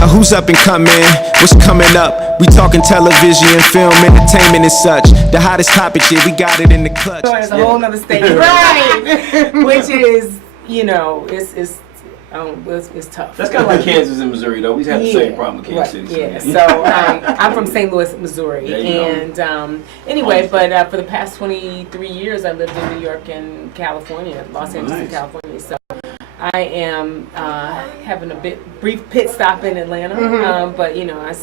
Now who's up and coming? What's coming up? We talking television, film, entertainment and such. The hottest topic, yeah, we got it in the clutch. So it's a whole nother stage, right? Which is, you know, it's tough. That's kind of like Kansas and Missouri, though. We had the same problem with Kansas City. Yeah. So I'm from St. Louis, Missouri, and anyway, but for the past 23 years, I lived in New York and California, Los Angeles, and California. So I am having a brief pit stop in Atlanta, but you know, I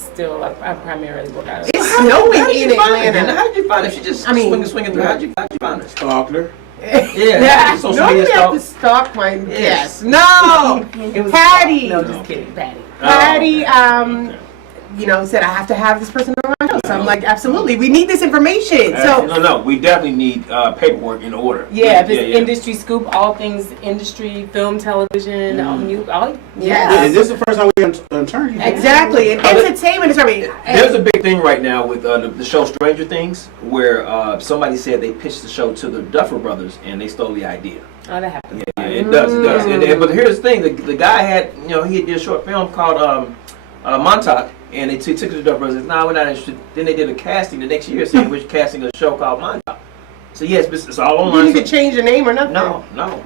primarily work out of. It's snowing in Atlanta. How did you find it? She just swinging through. How'd you find it? Stalker. Yeah. No, you have to stalk my guest. No, It was Patty. No, just kidding, Patty. Patty, you know, said I have to have this person on my show. So I'm like, absolutely, we need this information. So No, we definitely need paperwork in order. Yeah, this industry scoop, all things industry, film, television, yes. Is this the first time we have an attorney? Exactly, and entertainment is something. There's a big thing right now with the show Stranger Things, where somebody said they pitched the show to the Duffer Brothers and they stole the idea. Oh, that happens. Yeah, it does. But here's the thing: the guy had, you know, he did a short film called Montauk, and they took it to the Duffer Brothers. No, we're not interested. Then they did a casting the next year, saying we're casting a show called Montauk. So yes, it's all online. You need to change the name or nothing. No.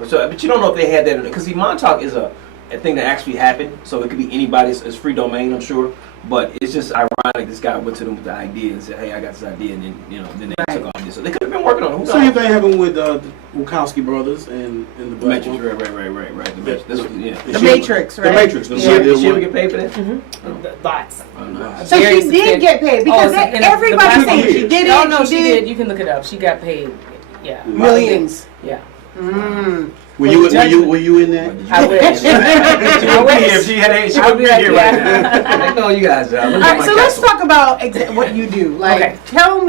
So, but you don't know if they had that because see, Montauk is a thing that actually happened. So it could be anybody. It's free domain, I'm sure. But it's just ironic. This guy went to them with the idea and said, "Hey, I got this idea," and then they took on this. So they could have been working on it. Same thing happened with the Wachowski brothers and the Matrix, right. The Matrix. The Matrix, right? The Matrix. Did she ever get paid for that? Lots. So she did get paid because everybody saying she did it. No, she did. You can look it up. She got paid. Yeah. Millions. Yeah. Were you in that? I wish. If she had, she would be here right now. I know you guys are. All right, so let's talk about what you do. Like, tell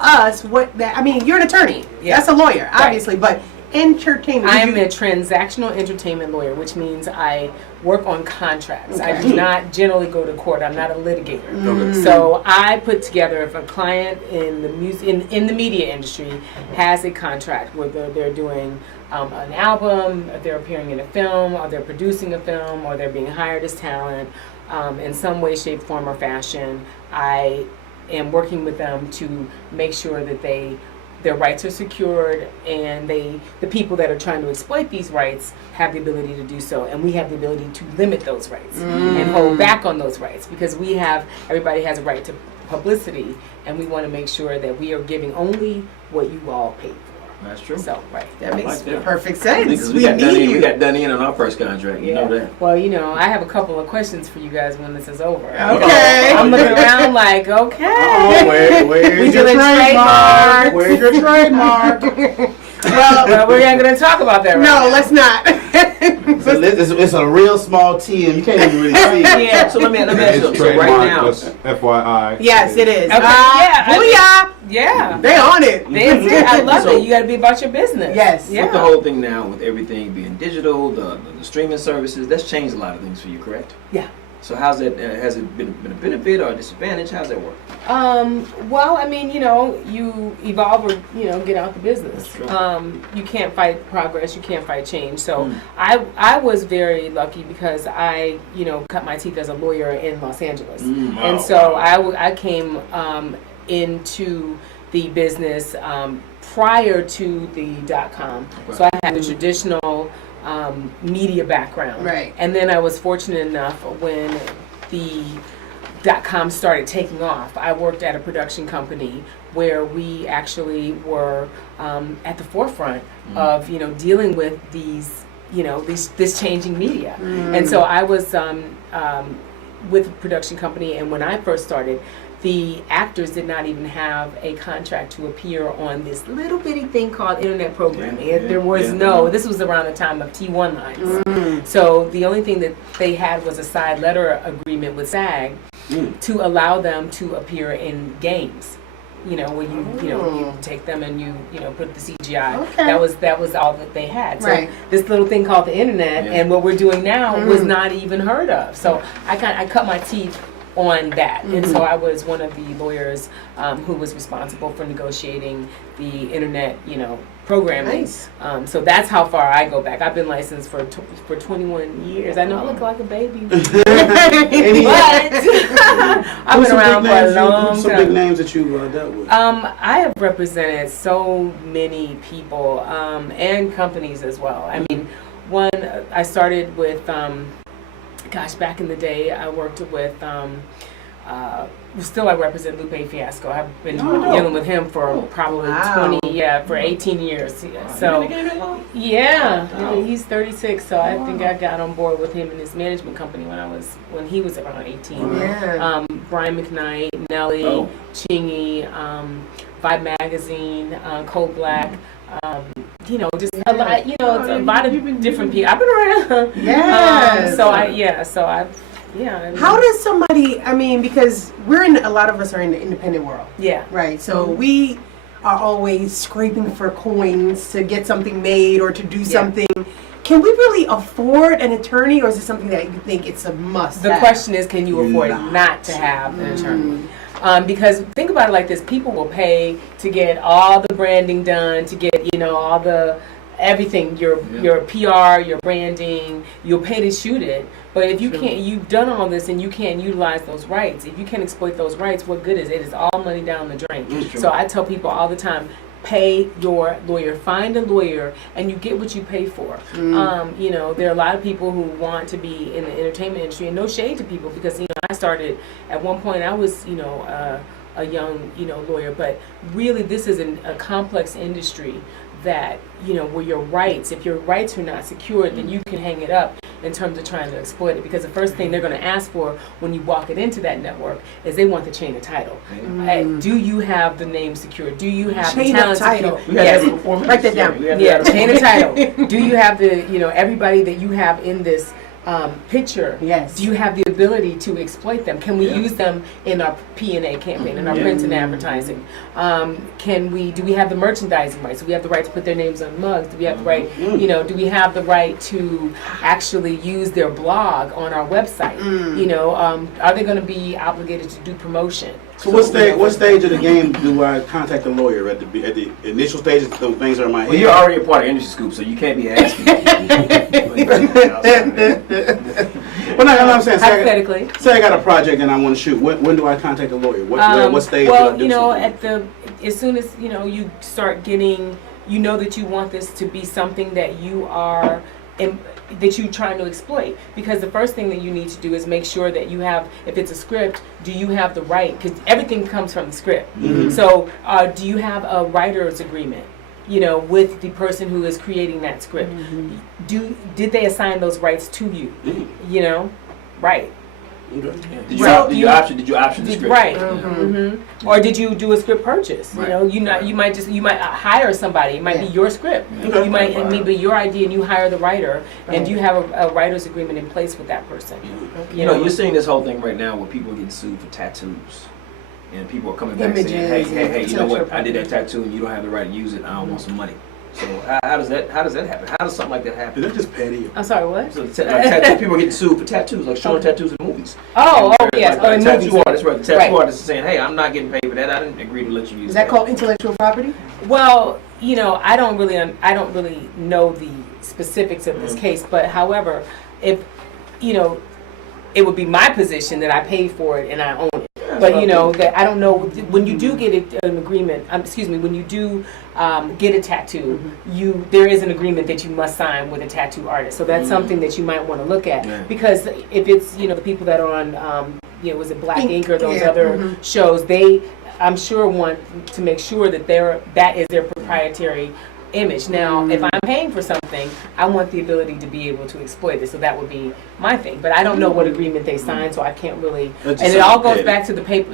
us what that. I mean, you're an attorney. Yeah. That's a lawyer, obviously, but entertainment. I am a transactional entertainment lawyer, which means I work on contracts. I do not generally go to court. I'm not a litigator. So I put together, if a client in the in the media industry has a contract, whether they're doing an album, if they're appearing in a film, or they're producing a film, or they're being hired as talent, in some way, shape, form, or fashion, I am working with them to make sure that their rights are secured, and the people that are trying to exploit these rights have the ability to do so, and we have the ability to limit those rights and hold back on those rights, because everybody has a right to publicity, and we want to make sure that we are giving only what you all paid for. That's true. So, right. That makes perfect sense. Because we got done in on our first contract. You know that. Well, you know, I have a couple of questions for you guys when this is over. Okay. I'm looking around like, okay. Where's your trademark? Where's your trademark? Well, we're not going to talk about that right now. No, let's not. It's a real small T, and you can't even really see it. Yeah. So let me ask you. So right now, FYI. Yes, it is. Okay, Booyah! Yeah. They on it. I love it. You got to be about your business. Yes. Yeah. with the whole thing now, with everything being digital, the streaming services, that's changed a lot of things for you, correct? Yeah. So how's that? Has it been a benefit or a disadvantage? How's that work? Well, I mean, you know, you evolve or, you know, get out the business. You can't fight progress. You can't fight change. So I was very lucky because I, you know, cut my teeth as a lawyer in Los Angeles. And so I came into the business prior to the .com. So I had the traditional media background. Right. And then I was fortunate enough when the .com started taking off. I worked at a production company where we actually were at the forefront of, you know, dealing with these, you know, this changing media. And so I was with a production company, and when I first started, the actors did not even have a contract to appear on this little bitty thing called internet programming. This was around the time of T1 lines. So the only thing that they had was a side letter agreement with SAG to allow them to appear in games. You know, when you take them and you put the CGI. Okay. That was all that they had. So Right. this little thing called the internet and what we're doing now was not even heard of. So I cut my teeth on that. And so I was one of the lawyers who was responsible for negotiating the internet, programming. Nice. So that's how far I go back. I've been licensed for 21 years. I know I look like a baby, but I've been around for a long Some big time. names that you dealt with. I have represented so many people and companies as well. I mean, I started with, back in the day, I worked with, still I represent Lupe Fiasco. I've been dealing with him for probably Wow. 18 years. So, yeah, he's 36, so I think I got on board with him and his management company when he was around 18. Yeah. Brian McKnight, Nelly, Chingy, Vibe Magazine, Cold Black, just a lot, it's a lot of different people. I've been around. Yes. How does somebody, because a lot of us are in the independent world. Yeah. Right. So we are always scraping for coins to get something made or to do something. Can we really afford an attorney, or is it something that you think it's a must? The question is, can you afford not to have an attorney? Because think about it like this: people will pay to get all the branding done, to get all the everything, your PR, your branding. You'll pay to shoot it, but if you can't, you've done all this and you can't utilize those rights. If you can't exploit those rights, what good is it? It's all money down the drain. So I tell people all the time: pay your lawyer. Find a lawyer, and you get what you pay for. There are a lot of people who want to be in the entertainment industry, and no shade to people, because I started at one point. I was a young lawyer, but really this is a complex industry that where your rights, if your rights are not secured, then you can hang it up in terms of trying to exploit it, because the first thing they're going to ask for when you walk it into that network is they want the chain of title. Do you have the name secured? Do you have Chain the talent of title. secured? Yes. Write that down. Yeah, chain of title. Do you have the everybody that you have in this picture? Yes. Do you have the ability to exploit them? Can we use them in our P&A campaign, in our print and advertising? Do we have the merchandising rights? Do we have the right to put their names on mugs? Do we have the right, do we have the right to actually use their blog on our website? Are they going to be obligated to do promotion? So what stage of the game do I contact a lawyer? At the initial stages, those things are in my head. Well, you're already a part of Industry Scoop, so you can't be asking. Well, no, I'm saying, Hypothetically. say I got a project and I want to shoot. When do I contact a lawyer? What stage do I do something? As soon as you start getting, that you want this to be something that you are. That you're trying to exploit, because the first thing that you need to do is make sure that you have, if it's a script, do you have the right, because everything comes from the script. So do you have a writer's agreement with the person who is creating that script? Did they assign those rights to you? Right. Okay. Did you option the script? Right. Or did you do a script purchase? Right. You might hire somebody. It might be your script. Okay. It may be your idea, and you hire the writer, and you have a writer's agreement in place with that person. You're seeing this whole thing right now where people are getting sued for tattoos. And people are coming back saying, hey, you know what? I did that tattoo and you don't have the right to use it. I don't want some money. So how does that happen? How does something like that happen? Is that just petty? I'm sorry, what? So people are getting sued for tattoos, like showing tattoos in movies. Yes. Like, In tattoo movies. artist, right? The tattoo artist is saying, hey, I'm not getting paid for that. I didn't agree to let you use Is that called intellectual property? Well, I don't really know the specifics of this case, but however, if it would be my position that I paid for it and I own it. But that I don't know when you do get an agreement. When you do get a tattoo, there is an agreement that you must sign with a tattoo artist. So that's something that you might want to look at, because if it's the people that are on was it Black Ink or those other shows, they I'm sure want to make sure that that is their proprietary image. Now, if I'm paying for something, I want the ability to be able to exploit it. So that would be my thing. But I don't know what agreement they signed, so I can't really. And it all goes back to the paper.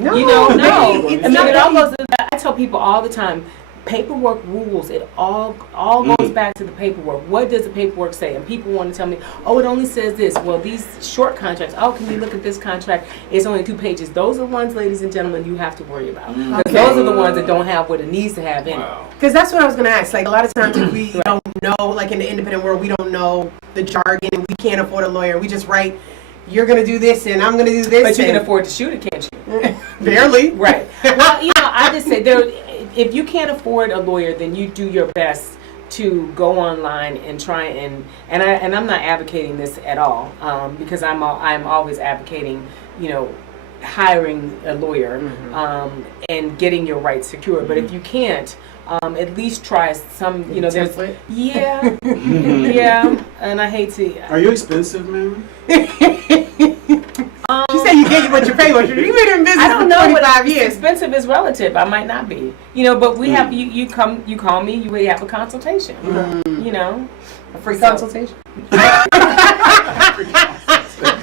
No, it all not goes to that. I tell people all the time, paperwork rules. It all goes back to the paperwork. What does the paperwork say? And people want to tell me, oh, it only says this. Well, these short contracts, can we look at this contract? It's only 2 pages. Those are the ones, ladies and gentlemen, you have to worry about. Because those are the ones that don't have what it needs to have in it. Because that's what I was going to ask. Like, a lot of times we don't know, like in the independent world, we don't know the jargon and we can't afford a lawyer. We just write, you're going to do this and I'm going to do this. But you can afford to shoot it, can't you? Barely. Right. Well, I just say if you can't afford a lawyer, then you do your best to go online and try and I'm not advocating this at all, because I'm always advocating, hiring a lawyer, and getting your rights secured. But if you can't, at least try some, there's Template? yeah, yeah, and I hate to. Are you expensive, man? She said you get what you pay. You've been in business I don't for know what 25 years. expensive is relative. I might not be, but we have you call me, we have a consultation, A free consultation.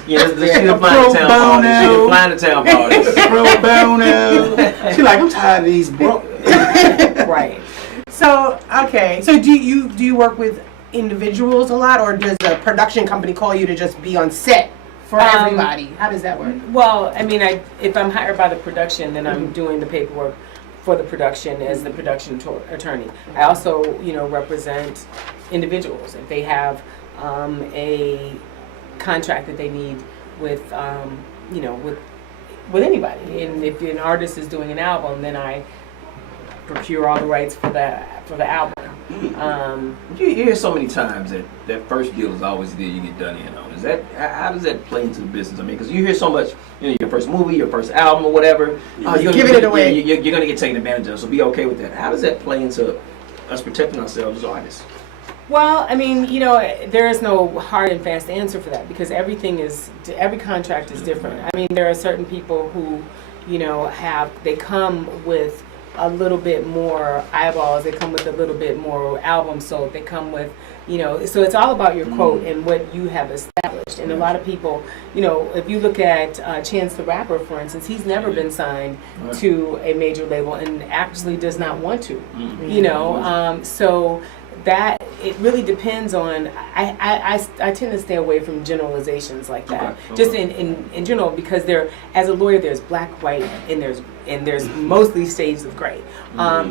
Yeah, she's applying to town parties. She's applying to town parties. Pro bono. She like, I'm tired of these broke. right. So okay. So do you work with individuals a lot, or does a production company call you to just be on set for everybody? How does that work? Well, I mean, if I'm hired by the production, then I'm doing the paperwork for the production as the production attorney. I also, represent individuals if they have a contract that they need with, with anybody. And if an artist is doing an album, then I procure all the rights for the album. You hear so many times that first deal is always the deal you get done in on. How does that play into the business? I mean, because you hear so much, your first movie, your first album, or whatever, you're giving it away. You're going to get taken advantage of. So be okay with that. How does that play into us protecting ourselves as artists? Well, I mean, there is no hard and fast answer for that, because every contract is different. I mean, there are certain people who, they come with a little bit more eyeballs, they come with a little bit more albums sold, they come with, so it's all about your quote and what you have established. And a lot of people, if you look at Chance the Rapper, for instance, he's never been signed to a major label and actually does not want to, so that it really depends on. I tend to stay away from generalizations like that. Okay. Just in general, because as a lawyer, there's black, white, and there's mostly shades of gray.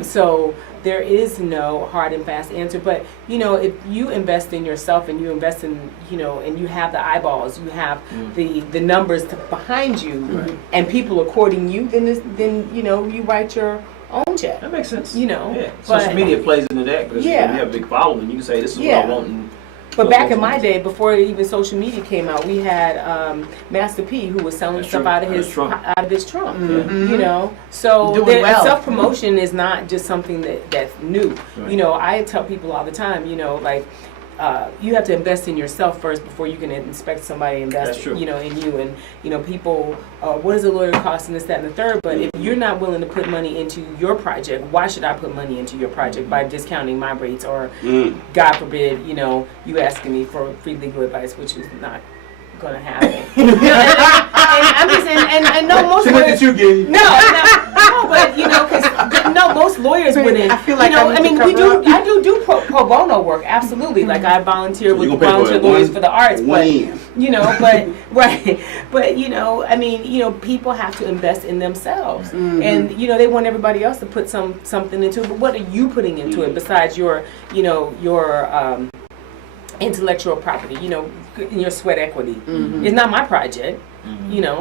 So there is no hard and fast answer. But if you invest in yourself and you invest in and you have the eyeballs, you have the numbers behind you, and people are courting you, then you write your own check. That makes sense. But Social media plays into that because you have a big following. You can say, this is what I want. But back in my day, before even social media came out, we had Master P, who was selling stuff out of his trunk. So self promotion is not just something that's new. Right. I tell people all the time, you have to invest in yourself first before you can expect somebody to invest, in you. And people, what does a lawyer cost, and this, that, and the third? But if you're not willing to put money into your project, why should I put money into your project by discounting my rates, or God forbid, you asking me for free legal advice, which is not going to happen. And I'm just saying, and no, most She looked at you, Giddy. no, but because most lawyers wouldn't. I feel like I do pro bono work, absolutely. Like I volunteer with volunteer lawyers for the arts, but people have to invest in themselves, and they want everybody else to put something into it. But what are you putting into it besides your intellectual property, your sweat equity? It's not my project,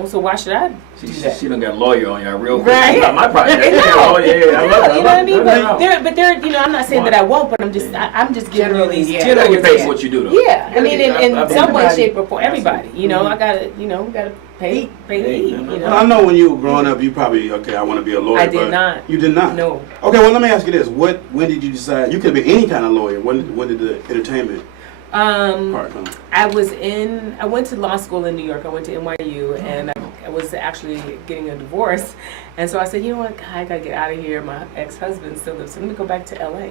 so why should I do that? She done got a lawyer on y'all real quick. Right. It's not my project. I love it. You know what I mean? But I'm not saying that I won't, but I'm just giving you these general. You pay for what you do, though. Yeah, I mean, in some way, shape, or form, everybody. I gotta pay. Well, I know when you were growing up, you probably, I want to be a lawyer. I did not. You did not? No. Okay, well, let me ask you this. When did you decide? You could have been any kind of lawyer. When did the entertainment part come? I went to law school in New York. I went to NYU, and I was actually getting a divorce. And so I said, you know what, I gotta get out of here. My ex-husband still lives, so let me go back to LA,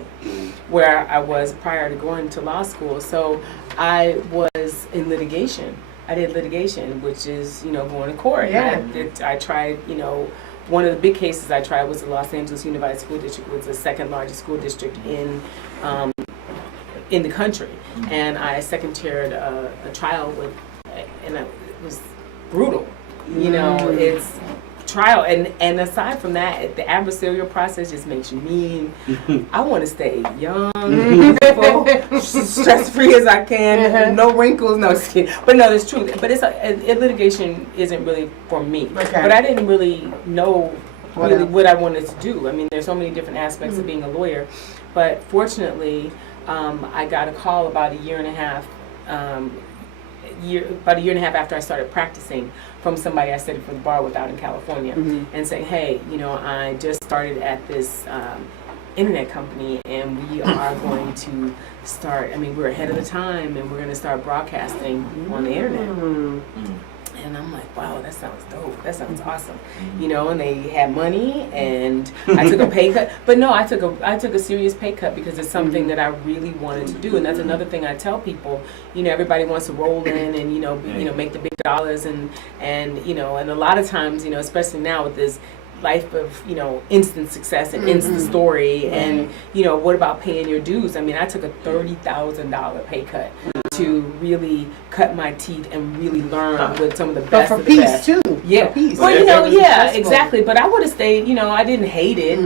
where I was prior to going to law school. So I was in litigation. I did litigation, which is, going to court. Yeah. I tried, one of the big cases I tried was the Los Angeles Unified School District, which was the second largest school district in the country. And I second-chaired a trial and it was brutal. It's trial, and aside from that, the adversarial process just makes you mean. I want to stay young, beautiful, stress-free as I can, no wrinkles, no skin. But no, it's true. But litigation isn't really for me. Okay. But I didn't really know really what I wanted to do. I mean, there's so many different aspects of being a lawyer, but fortunately, I got a call about a year and a half after I started practicing from somebody I studied for the bar with out in California, and saying, hey, I just started at this internet company, and we are going to start, we're ahead of the time, and we're going to start broadcasting on the internet. And I'm like, wow, that sounds dope. That sounds awesome. And they had money, and I took a pay cut. But no, I took a serious pay cut because it's something that I really wanted to do. And that's another thing I tell people. Everybody wants to roll in and make the big dollars, and a lot of times, especially now with this life of instant success and instant story, and what about paying your dues? I took a $30,000 pay cut to really cut my teeth and really learn with some of the best but for of the peace best. too. Yeah, for peace. well, exactly. But I would have stayed. I didn't hate it.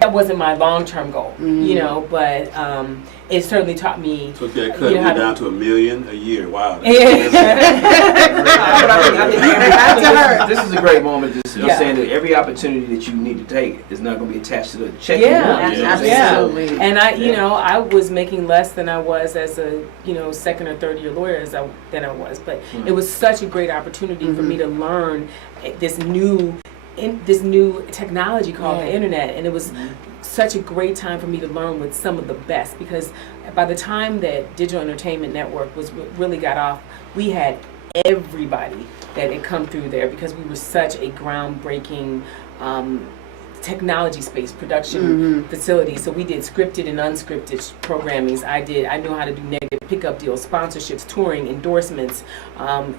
That wasn't my long-term goal. But it certainly taught me. So that cut you down to $1 million a year. Wow. But I think this is a great moment. Saying that every opportunity that you need to take is not going to be attached to the check. Absolutely. And I was making less than I was as a second or third year lawyer than I was, but it was such a great opportunity for me to learn this new technology called the internet, and it was such a great time for me to learn with some of the best, because by the time that Digital Entertainment Network really got off, we had everybody that had come through there, because we were such a groundbreaking technology space production facility. So we did scripted and unscripted programmings. I knew how to do negative pickup deals, sponsorships, touring, endorsements,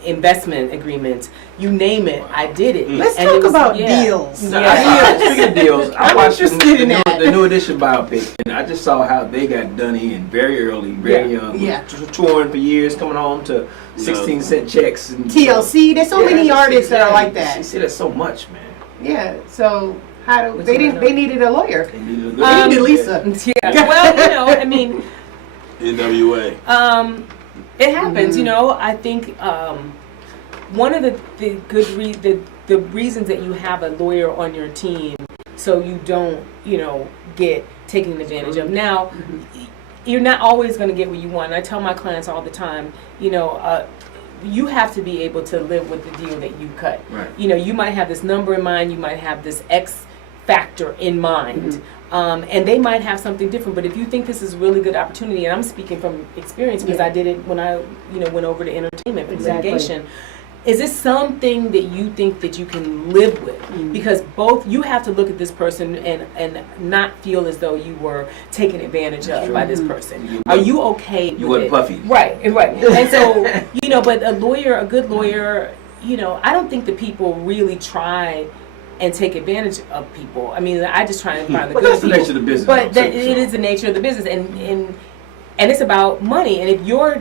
investment agreements, you name it, I did it. Let's talk about deals. Speaking of deals, I watched the New Edition biopic, and I just saw how they got done in very early, very young. Touring for years, coming home to 16-cent checks. And TLC, there's so many artists that are like that. You see that so much, man. Yeah, so they needed a lawyer. They needed They needed Lisa. Yeah. Well, NWA. It happens, I think one of the reasons that you have a lawyer on your team, so you don't, get taken advantage of. Now, you're not always going to get what you want. And I tell my clients all the time, you have to be able to live with the deal that you cut. Right. You might have this number in mind, you might have this X factor in mind, and they might have something different. But if you think this is a really good opportunity, and I'm speaking from experience because I did it when I went over to entertainment for litigation, is this something that you think that you can live with? Because both, you have to look at this person and not feel as though you were taken advantage of by this person. Are you okay with it? You wasn't puffy. Right. And so, but a good lawyer, I don't think that people really try and take advantage of people. I just try and find the good that's people. the nature of the business. But it is the nature of the business, and it's about money. And if you're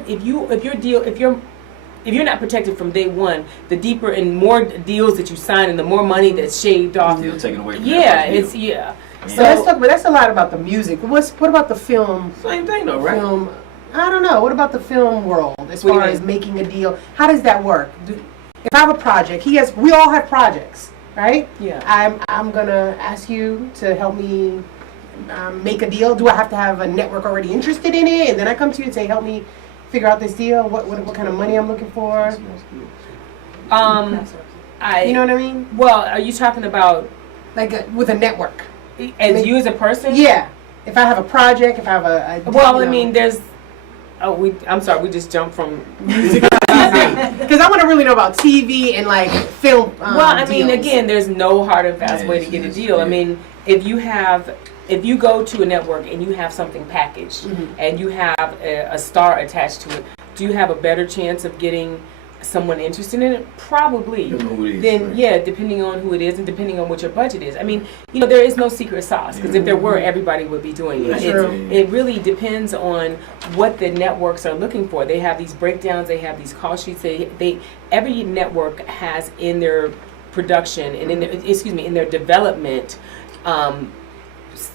not protected from day one, the deeper and more deals that you sign, and the more money that's shaved off. Still taken away from So let's talk. But that's a lot about the music. What about the film? Same thing though, right? Film. I don't know. What about the film world as far as making a deal? How does that work? If I have a project, we all have projects, right? Yeah. I'm gonna ask you to help me make a deal. Do I have to have a network already interested in it, and then I come to you and say, help me figure out this deal? What kind of money I'm looking for? You know what I mean? Well, are you talking about with a network? As you as a person? Yeah. If I have a project, if I have a well, there's. I'm sorry, we just jumped from music because I want to really know about TV and film. Deals. Again, there's no hard and fast way to get a deal. If you go to a network and you have something packaged and you have a star attached to it, do you have a better chance of getting someone interested in it? Probably. Depending on who it is and depending on what your budget is. There is no secret sauce, because if there were, everybody would be doing it. It really depends on what the networks are looking for. They have these breakdowns, they have these call sheets. Every network has in their production and in their development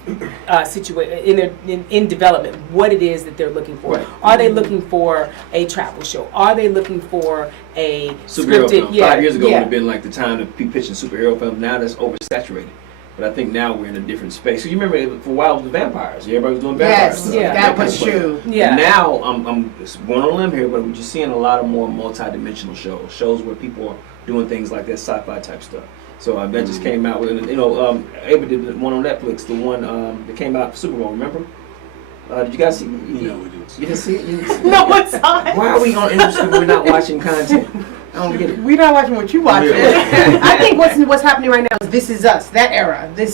in development, what it is that they're looking for. Right. Are they looking for a travel show? Are they looking for a Superhero scripted? film. 5 years ago would yeah. have been like the time to be pitching superhero films. Now that's oversaturated. But I think now we're in a different space. So you remember for a while it was the vampires. Everybody was doing vampires. Yes, Yeah. that was true. Yeah. And now I'm going on a limb here, but we're just seeing a lot of more multi-dimensional shows where people are doing things like that sci-fi type stuff. So that just came out with, Ava did the one on Netflix, the one that came out for Super Bowl. Remember? Did you guys see? No, we didn't. You didn't see it? You didn't see it? No, it's not. Why are we on industry when we're not watching content? I don't get it. We're not watching what you watching. Yeah. I think what's happening right now is This Is Us, that era. The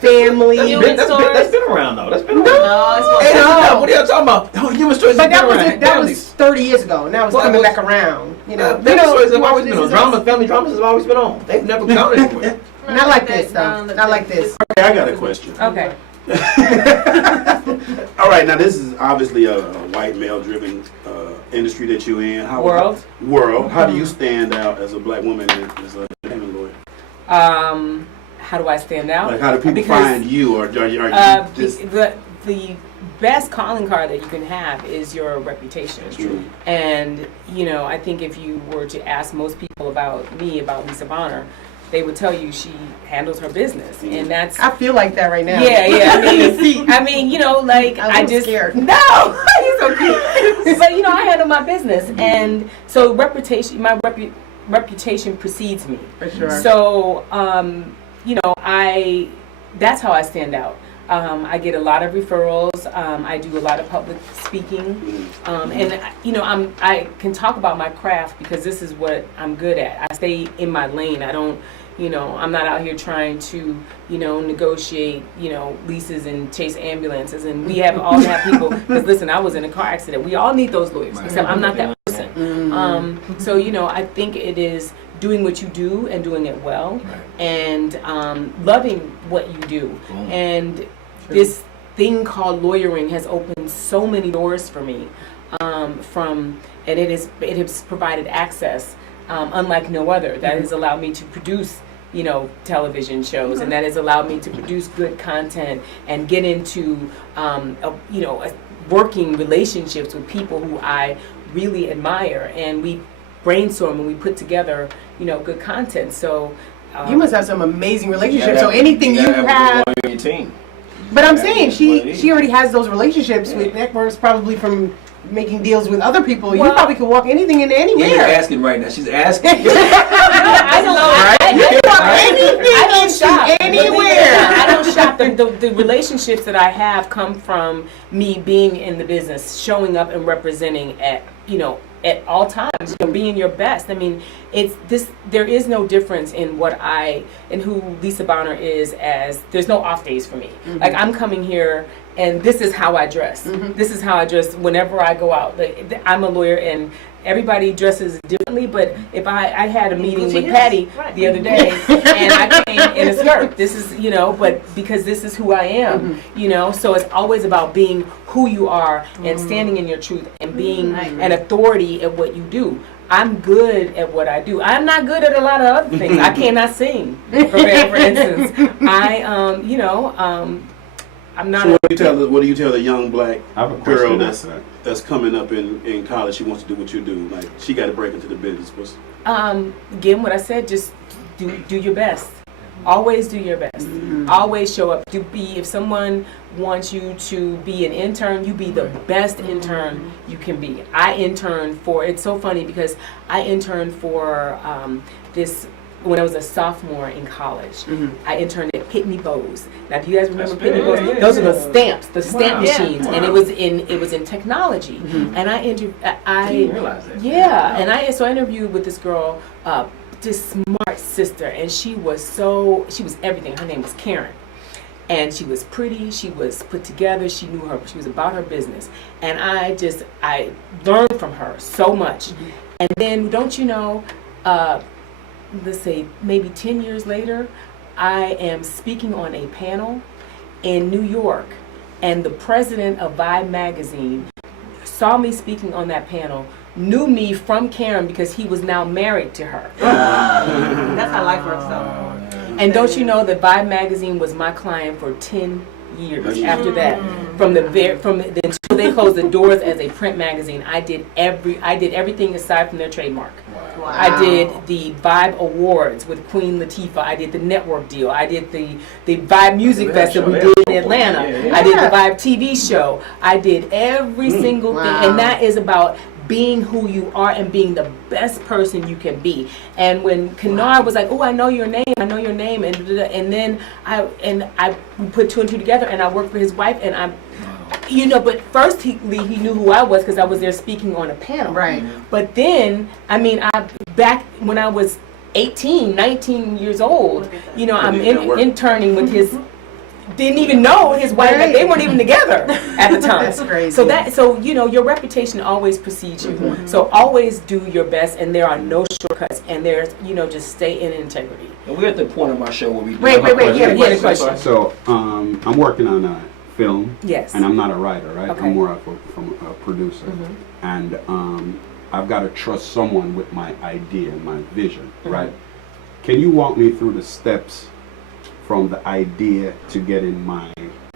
family. That's been around though. That's been around. Hey, What are y'all talking about? Oh, human stories. But have been around. that was 30 years ago. Now it's Well, coming it was- back around. Family stories have always This been on. Is Us. Family dramas have always been on. They've never gone anywhere. Not like this, though. Not like this. Okay, I got a question. Okay. All right, now this is obviously a white male-driven industry that you're in. World. How do you stand out as a black woman as an entertainment lawyer? How do I stand out? Like, how do people Because, find you, or are you just? the best calling card that you can have is your reputation. True. And I think if you were to ask most people about Lisa Bonner, they would tell you she handles her business, and that's I feel like that right now. yeah. I mean, like I'm I just scared. no, he's so cute. But I handle my business, and so my reputation precedes me. For sure. So, that's how I stand out. I get a lot of referrals. I do a lot of public speaking, and I can talk about my craft because this is what I'm good at. I stay in my lane. I don't. I'm not out here trying to, negotiate, leases and chase ambulances. And we have all have people, because listen, I was in a car accident. We all need those lawyers, except I'm not that person. So, I think it is doing what you do and doing it well, and loving what you do. And this thing called lawyering has opened so many doors for me, and it has provided access unlike no other. That has allowed me to produce television shows, and that has allowed me to produce good content and get into working relationships with people who I really admire, and we brainstorm and we put together good content. So You must have some amazing relationships. So anything you have. on your team. But I'm saying she already has those relationships with networks, probably from making deals with other people. You Well, probably could walk anything into She's anywhere. asking right now. She's asking. I don't shop anywhere. I don't shop. The relationships that I have come from me being in the business, showing up and representing at all times, being your best. I mean, there is no difference in who Lisa Bonner is, as there's no off days for me. Mm-hmm. Like, I'm coming here and this is how I dress. Mm-hmm. This is how I dress whenever I go out. I'm a lawyer and everybody dresses differently, but if I had a meeting with Patty the other day and I came in a skirt, this is, but because this is who I am, so it's always about being who you are and standing in your truth and being an authority at what you do. I'm good at what I do. I'm not good at a lot of other things. I cannot sing, for instance. I'm not. So what do you tell the young black I have a girl question that's coming up in college? She wants to do what you do. Like, she got to break into the business. Again, what I said, just do your best. Always do your best. Always show up. If someone wants you to be an intern, you be the best intern you can be. It's so funny because I interned for this when I was a sophomore in college. I interned at Pitney Bowes. Now, do you guys remember Pitney Bowes? Those are the stamps, stamp machines, and it was in technology. And I didn't realize that. Yeah, and I interviewed with this girl, this smart sister, and she was everything. Her name was Karen. And she was pretty, she was put together, she was about her business. And I learned from her so much. And then, don't you know, let's say maybe 10 years later, I am speaking on a panel in New York, and the president of Vibe magazine saw me speaking on that panel, knew me from Karen because he was now married to her. That's how life works, though. And don't you know that Vibe magazine was my client for 10 years after that. Until they closed the doors as a print magazine, I did everything aside from their trademark. Wow. I did the Vibe Awards with Queen Latifah. I did the network deal. I did the Vibe Music Festival we did in Atlanta. I did the Vibe TV show. I did every single thing, and that is about being who you are and being the best person you can be. And when Kennard was like, "Oh, I know your name," and then I put two and two together, and I worked for his wife, and but first he knew who I was because I was there speaking on a panel. Right. But then, back when I was 18, 19 years old, I'm interning with his. Didn't even know his wife. Right. They weren't even together at the time. That's crazy. So your reputation always precedes you. Mm-hmm. So always do your best, and there are no shortcuts. And there's just stay in integrity. And we're at the point of our show where we Wait. Yeah, the question. So I'm working on a film. Yes. And I'm not a writer, right? Okay. I'm more of a producer. Mhm. And I've got to trust someone with my idea, my vision, Mhm. right? Can you walk me through the steps from the idea to getting my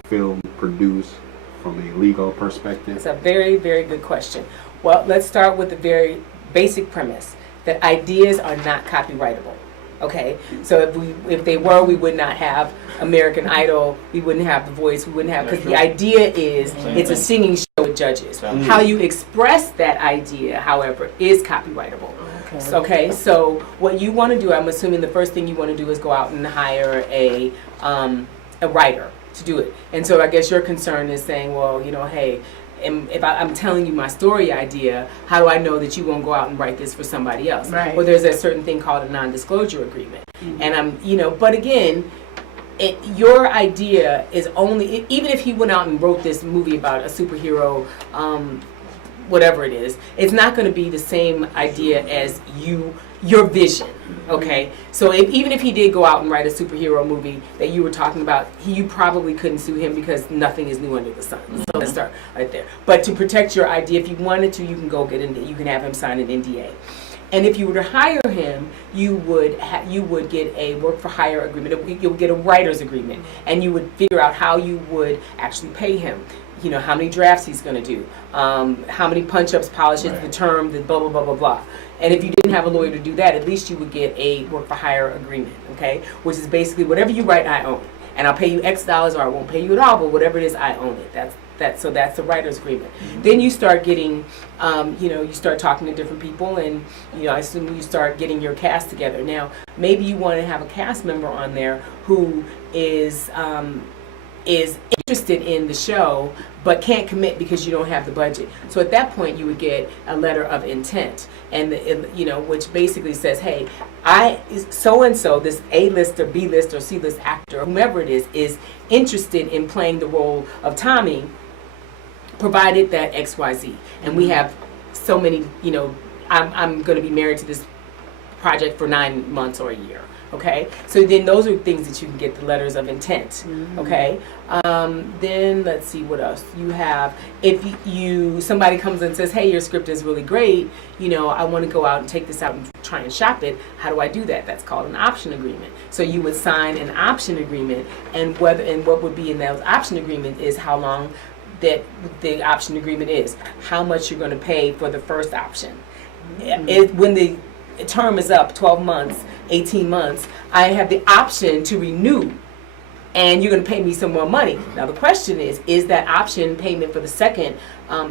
film produced from a legal perspective? It's a very, very good question. Well, let's start with the very basic premise that ideas are not copyrightable. Okay, so if they were, we would not have American Idol. We wouldn't have The Voice. We wouldn't have, because the idea is it's a singing show with judges. How you express that idea, however, is copyrightable. Okay, so what you want to do, I'm assuming the first thing you want to do is go out and hire a writer to do it. And so I guess your concern is saying, well, hey, if I'm telling you my story idea, how do I know that you won't go out and write this for somebody else? Right. Well, there's a certain thing called a non-disclosure agreement. Mm-hmm. And but again, your idea is only, even if he went out and wrote this movie about a superhero, whatever it is, it's not going to be the same idea as your vision. Okay, so even if he did go out and write a superhero movie that you were talking about, you probably couldn't sue him because nothing is new under the sun. So let's start right there. But to protect your idea, if you wanted to, you can go you can have him sign an NDA. And if you were to hire him, you would get a work for hire agreement. You'll get a writer's agreement, and you would figure out how you would actually pay him. How many drafts he's going to do, how many punch-ups, polishes, the term, the blah, blah, blah, blah, blah. And if you didn't have a lawyer to do that, at least you would get a work-for-hire agreement, okay? Which is basically whatever you write, I own it. And I'll pay you X dollars or I won't pay you at all, but whatever it is, I own it. So that's the writer's agreement. Mm-hmm. Then you start getting, you start talking to different people, and, I assume you start getting your cast together. Now, maybe you want to have a cast member on there who is interested in the show but can't commit because you don't have the budget. So at that point you would get a letter of intent, and which basically says, hey, so and so, this A-list or B-list or C-list actor, whomever it is interested in playing the role of Tommy, provided that XYZ. And we have so many, I'm going to be married to this project for 9 months or a year. Okay, so then those are things that you can get the letters of intent. Okay, then let's see what else you have. If somebody comes and says, hey, your script is really great, I want to go out and take this out and try and shop it. How do I do that? That's called an option agreement. So you would sign an option agreement, and what would be in that option agreement is how long that the option agreement is, how much you're going to pay for the first option. When the term is up, 12 months, 18 months, I have the option to renew, and you're going to pay me some more money. Now the question is that option payment for the second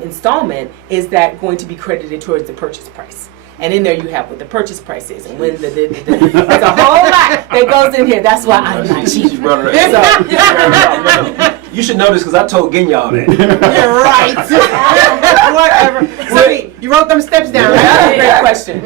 installment, is that going to be credited towards the purchase price? And in there you have what the purchase price is, and when there's a whole lot that goes in here. That's why I'm not cheap. You should know this because I told Ginyal that. You're right. Whatever. So you wrote them steps down. That's a great question.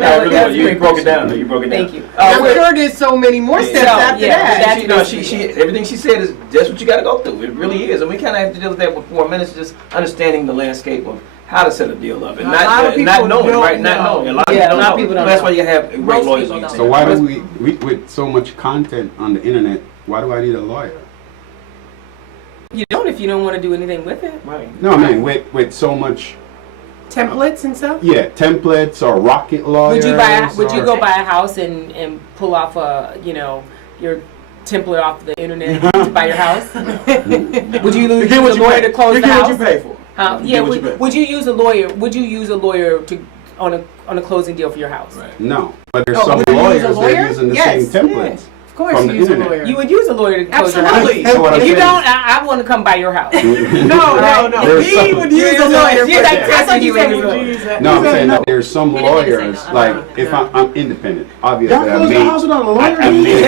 You broke it down. Thank you. I'm sure there's so many more steps after that. She everything she said is just what you got to go through. It really is, and we kind of have to deal with that for 4 minutes, just understanding the landscape of how to set a deal up, and not knowing, right? Not knowing. A lot of people don't know. That's why you have great lawyers on your team. So why do we with so much content on the internet, why do I need a lawyer? You don't if you don't want to do anything with it. Right. No, I mean with so much templates and stuff. Yeah, templates or rocket lawyers. Would you go buy a house and pull off your template off the internet to buy your house? Would you use get a what you lawyer pay. to close You the get house? what you pay for. Yeah. get what you pay. Would you use a lawyer? Would you use a lawyer to on a closing deal for your house? Right. No, but there's Oh, some would you use a lawyers lawyer? they're using the Yes. same templates. Of course, From you the use a internet. lawyer. You would use a lawyer to close your Absolutely. house. So what I'm If you saying- don't, I want to come buy your house. No. There's He some- would use a lawyer. You're like I thought you said testing would you you use that? No, I'm You said saying no. that there's some He didn't say lawyers, no. like, if I'm independent, obviously Y'all close the house without a lawyer? I may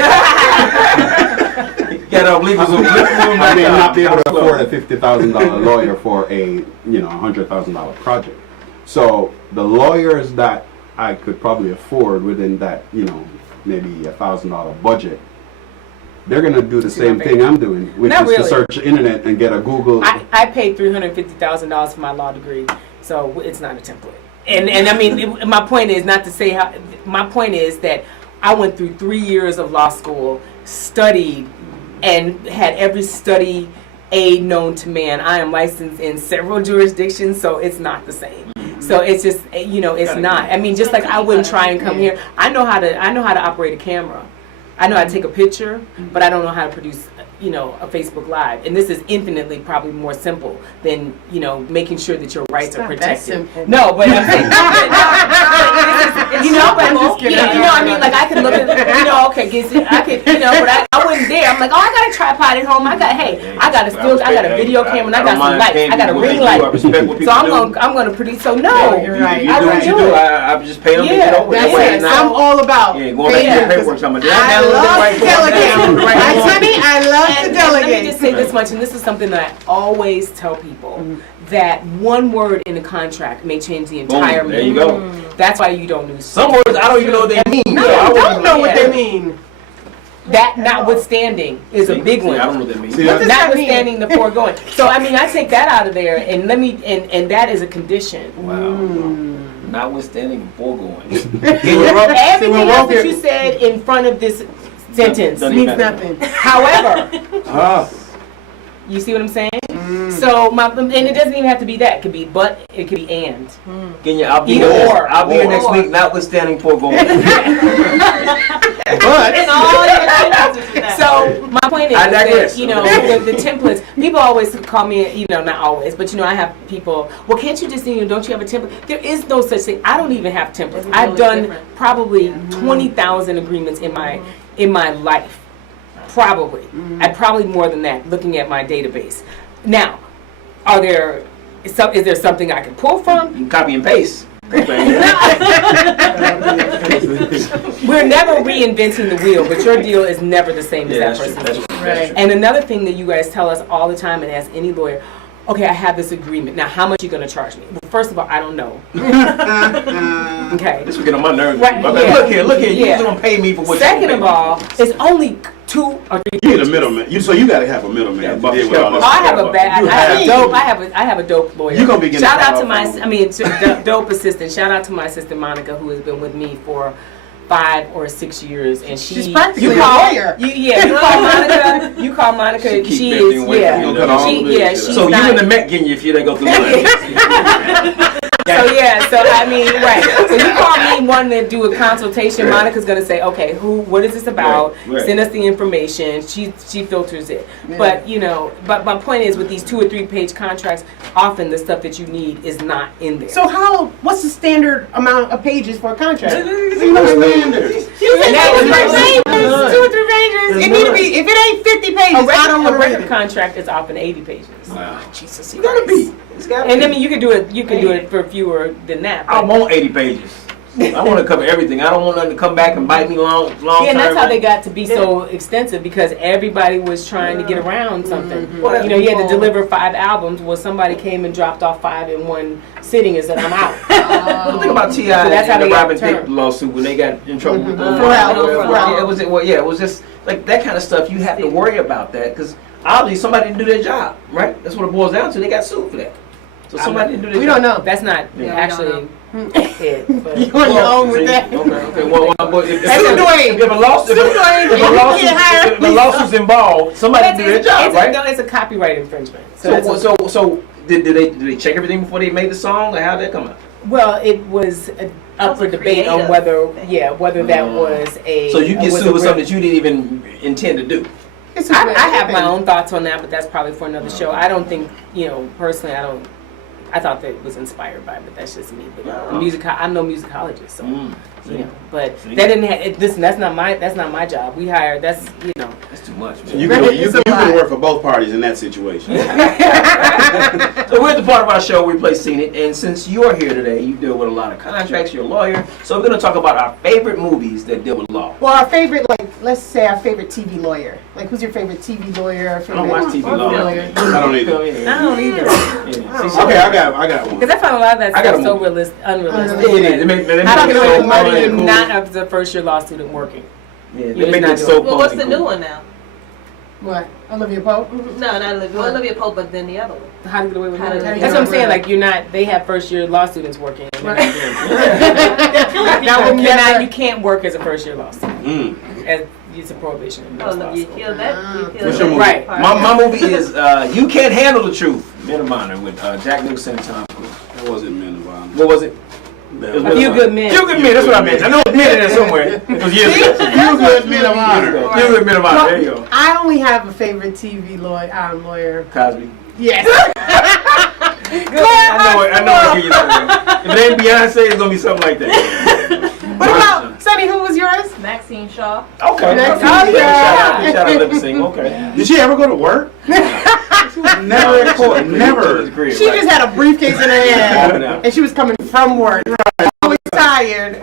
Get up, leave us I may not be able to afford a $50,000 lawyer for a, $100,000 project. So the lawyers that I could probably afford within that, maybe $1,000 budget, they're gonna do the same thing I'm doing, which Not is to really. search the internet and get a Google. I paid $350,000 for my law degree, so it's not a template. And I mean, my point is not to say how. My point is that I went through 3 years of law school, studied, and had every study aid known to man. I am licensed in several jurisdictions, so it's not the same. So it's just, it's not. I mean, just like I wouldn't try and come here. I know how to operate a camera. I know how to take a picture, but I don't know how to produce, a Facebook Live. And this is infinitely probably more simple than, making sure that your rights are not that protected. simple. No, but I'm saying, but I'm just kidding. I mean, like I could look at, okay, I could, but I wouldn't dare. I'm like, I got a tripod at home. I got a video camera, and I got some lights. I got a ring light. So I'm gonna produce. So no, You're right. You do what you do. I just pay them to get over That's it. it. I'm all about. Yeah, going back to the paperwork. Something. I love to delegate. I love to And let me just delegate. say this much, and this is something that I always tell people, that one word in a contract may change the entire Boom, there meaning. you go. That's why you don't use Some words I don't even know what they mean. No, So I I wouldn't don't know what yeah. they mean. that. Notwithstanding is a big See, one. I don't know what that means. See, that- Notwithstanding the foregoing. So I mean, I take that out of there, and and that is a condition. Wow. Notwithstanding the foregoing. Everything we're else that walking- you said in front of this sentence Doesn't Means even matter. nothing. However, Ah, you see what I'm saying? So and it doesn't even have to be that. It could be but. It could be and. Can you? I'll be Either here. or. I'll be here Or. next week. Notwithstanding foregoing. But And all your sentences with that. So my point is I digress. that the templates. People always call me, not always, but I have people. Well, can't you just don't you have a template? There is no such thing. I don't even have templates. It's I've really done different. probably 20,000 agreements in my life. Probably. Probably more than that. Looking at my database. Now, is there something I can pull from? You can copy and paste. Okay. We're never reinventing the wheel, but your deal is never the same as Yeah, that that's true. person's That's deal. true. That's true. And another thing that you guys tell us all the time, and ask any lawyer, okay, I have this agreement. Now, how much are you going to charge me? Well, first of all, I don't know. Okay. This will get on my nerves. Right, But yeah. Look here. You Yeah. just gonna pay me for what Second you of all, it's only 2 or 3 you need a pages. middleman. So you got to have a middleman Yeah, to deal with all this. Oh, I have a bad. You I have have a to. dope. I have a dope lawyer. You gonna be getting Shout out caught to my. up on. I mean, dope assistant. Shout out to my assistant Monica, who has been with me for 5 or 6 years, and She's practically a call, lawyer. You call Monica. You call Monica. She keep She lifting is. weights. Yeah. You gonna cut all She, the yeah. business She's So you not. and the Met getting you if you didn't go through one. So yeah, so I mean, right. So you call me one to do a consultation. Monica's gonna say, okay, what is this about? Right. Send us the information. She filters it. But but my point is, with these 2 or 3 page contracts, often the stuff that you need is not in there. So what's the standard amount of pages for a contract? There's no standard. You said That 2 or 3 is pages. none. 2 or 3 pages. It need to be. If it ain't 50 pages, I don't a want to read record it. contract is often 80 pages. Wow. Jesus, It's gotta be. It's gotta And be. I mean, you can do it for fewer than that. I but- want 80 pages. I want to cover everything. I don't want nothing to come back and bite me long Yeah, and that's term. how they got to be so extensive, because everybody was trying to get around something. Well, You had to deliver 5 albums. Well, somebody came and dropped off 5 in one sitting and said, "I'm out." Well, the thing about T.I. So that's how and the they got Robin Thicke turned. lawsuit when they got in trouble with Pharrell. it was just like that kind of stuff. You have to worry about that because obviously somebody didn't do their job, right? That's what it boils down to. They got sued for that. So somebody didn't do their We job. don't know. That's not Yeah. actually it. But You on your own with See? that. Okay. Well, if Sue Dwayne. if a lawsuit, Sue Dwayne. if a lawsuit's involved, somebody did their job, right? No, it's a copyright infringement. So did they check everything before they made the song, or how did that come out? Well, it was up for was a debate on creative whether, thing. whether that was a. So you get was sued a with real- something that you didn't even intend to do. I have my own thoughts on that, but that's probably for another show. I don't think, personally, I thought that it was inspired by, but that's just me. But I'm no musicologist, so But See? that didn't. Listen, that's not my job. We hired. That's That's too much. You Man. can work for both parties in that situation. So we're at the part of our show where we play Seen It, and since you're here today, you deal with a lot of contracts. You're a lawyer, so we're going to talk about our favorite movies that deal with law. Well, our favorite, let's say our favorite TV lawyer. Like, who's your favorite TV lawyer? I don't watch TV law. lawyer? I don't either. I don't either. Yeah. Okay, I got one. Because I find a lot of that I got stuff so a unrealistic. It is. They make How it can so you money fun and and cool. not as a first year law student working? Yeah, You're they just make not it doing so it. Well, fun what's and the cool. new one now? What? Olivia Pope? No, not Olivia Pope, but then the other one. How to get away with How to murder. Get That's Away what I'm with saying. Murder. Like you're not. They have first year law students working. And Right. That would never- you can't work as a first year law student. As it's a prohibition in most Oh, law you schools. killed that. You killed What's that your movie? Right. part. My movie is You Can't Handle the Truth, Men of Honor, with Jack Nicholson and Tom Cruise. That wasn't Men of Honor. What was it? That It was was- A Few Good Men. Few Good Men, that's what I meant. I know Men in there somewhere. It was years ago. Few Good Men of Honor. Few Good Men of Honor, there you go. I only have a favorite TV lawyer. Cosby. Yes. I know what you're saying. If it ain't Beyonce, it's gonna be something like that. What about, Sonny, who was yours? Maxine Shaw. Okay. Next Shout one. out to Lip Sync. Okay. Did she ever go to work? She was never at court. Never. She just had a briefcase in her hand, and she was coming from work. Always tired.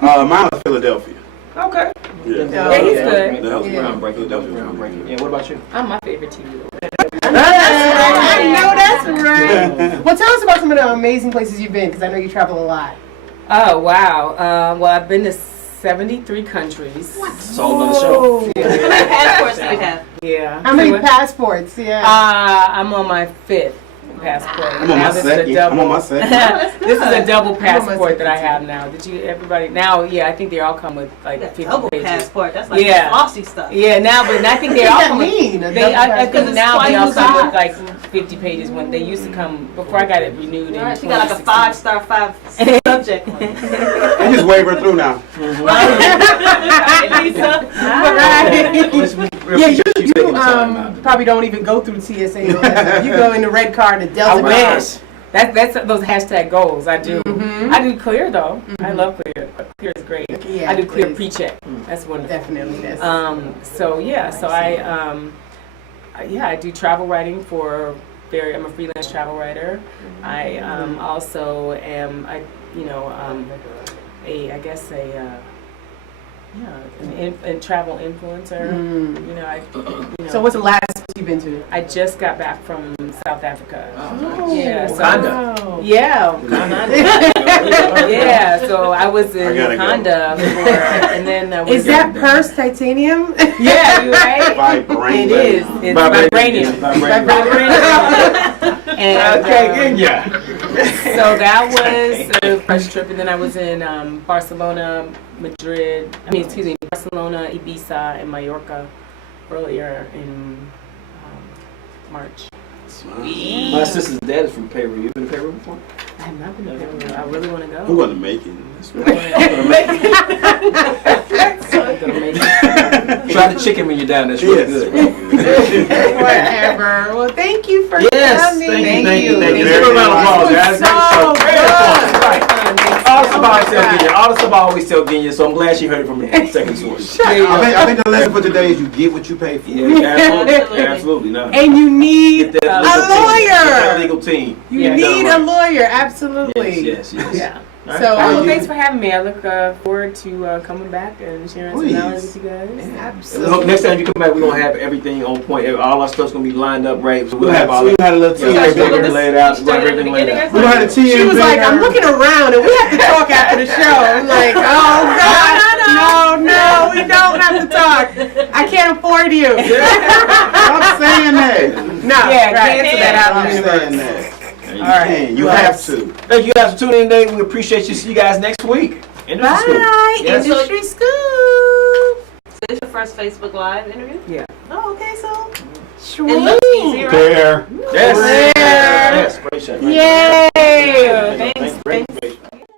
Mine was Philadelphia. Okay. Yeah. Yeah, he's good. That was Yeah. groundbreaking. That was groundbreaking. Yeah. What about you? I'm my favorite TV lawyer. I know that's right. Well, tell us about some of the amazing places you've been, because I know you travel a lot. Oh wow. Well, I've been to 73 countries. It's all on the show. How many passports do you have? Yeah. How many So, passports? Yeah. I'm on my 5th passport. I'm on Now my this is a second. double. I'm on my second. This is a double my passport that I second, have now. Did you everybody now? Yeah, I think they all come with like You got 50 double pages. passport. That's like Yeah. flossy stuff. Yeah, now, but I think they What all does that come with. mean? I Because think it's now they all twice come the with like 50 pages when they used to come before I got it renewed. Right, In she got like a 2016. 5-star, 5 subject one. I just wave her through now. Lisa. Yeah, you probably don't even go through TSA. You go in the red car to Delta. Man, that's those hashtag goals. I do. I do clear though. I love clear. Clear is great. Yeah, I do clear it is. pre-check. That's wonderful. Definitely. That's So I do travel writing for I'm a freelance travel writer. I also am a travel influencer. So what's the last place you've been to? I just got back from South Africa. Oh, Yeah, so- Wakanda. Yeah, yeah. So I was in I gotta go. Wakanda and then Is that purse titanium? Yeah, you right. Vibranium. It is. It's vibranium. And so that was a press trip, and then I was in Barcelona, Madrid. Barcelona, Ibiza, and Mallorca earlier in March. My sister's dad is from Peru. You been to Peru before? I have not been to Peru. I really want to go. Who wasn't making? Try the chicken when you're down there. It's really good. Whatever. Well, thank you for Yes, coming. thank you. Thank you. Give her a round of applause, guys. So Great show. Right. All the stuff I always tell Genya. All the stuff I always tell Genya, so I'm glad she heard it from the second source. I think the lesson for today is you get what you pay for. Yeah, absolutely. Absolutely. No. And you need Get that a legal team. Get that lawyer. legal team. You Yeah. need a lawyer. Absolutely. Yes. Yeah. All right. So, Well, thanks for having me. I look forward to coming back and sharing some Please. knowledge with you guys. absolutely. Next time you come back, we're gonna have everything on point. All our stuff's gonna be lined up right. So We had a little tea. everything laid out. Everything laid out. We had a tea. She was like, I'm looking around and we have to talk after the show. I'm like, oh God, no, we don't have to talk. I can't afford you. Stop saying that. No, Yeah, right. cancel that out. Stop saying that. All You can. You have to. Thank you guys for tuning in today. We appreciate you. See you guys next week. Industry Scoop. Bye, Yes. Industry Scoop. So this is your first Facebook Live interview? Yeah. Oh, okay, so it Sweet. looks easy, right? There. Yes. There. Yes. Great shot. Right there. Yay.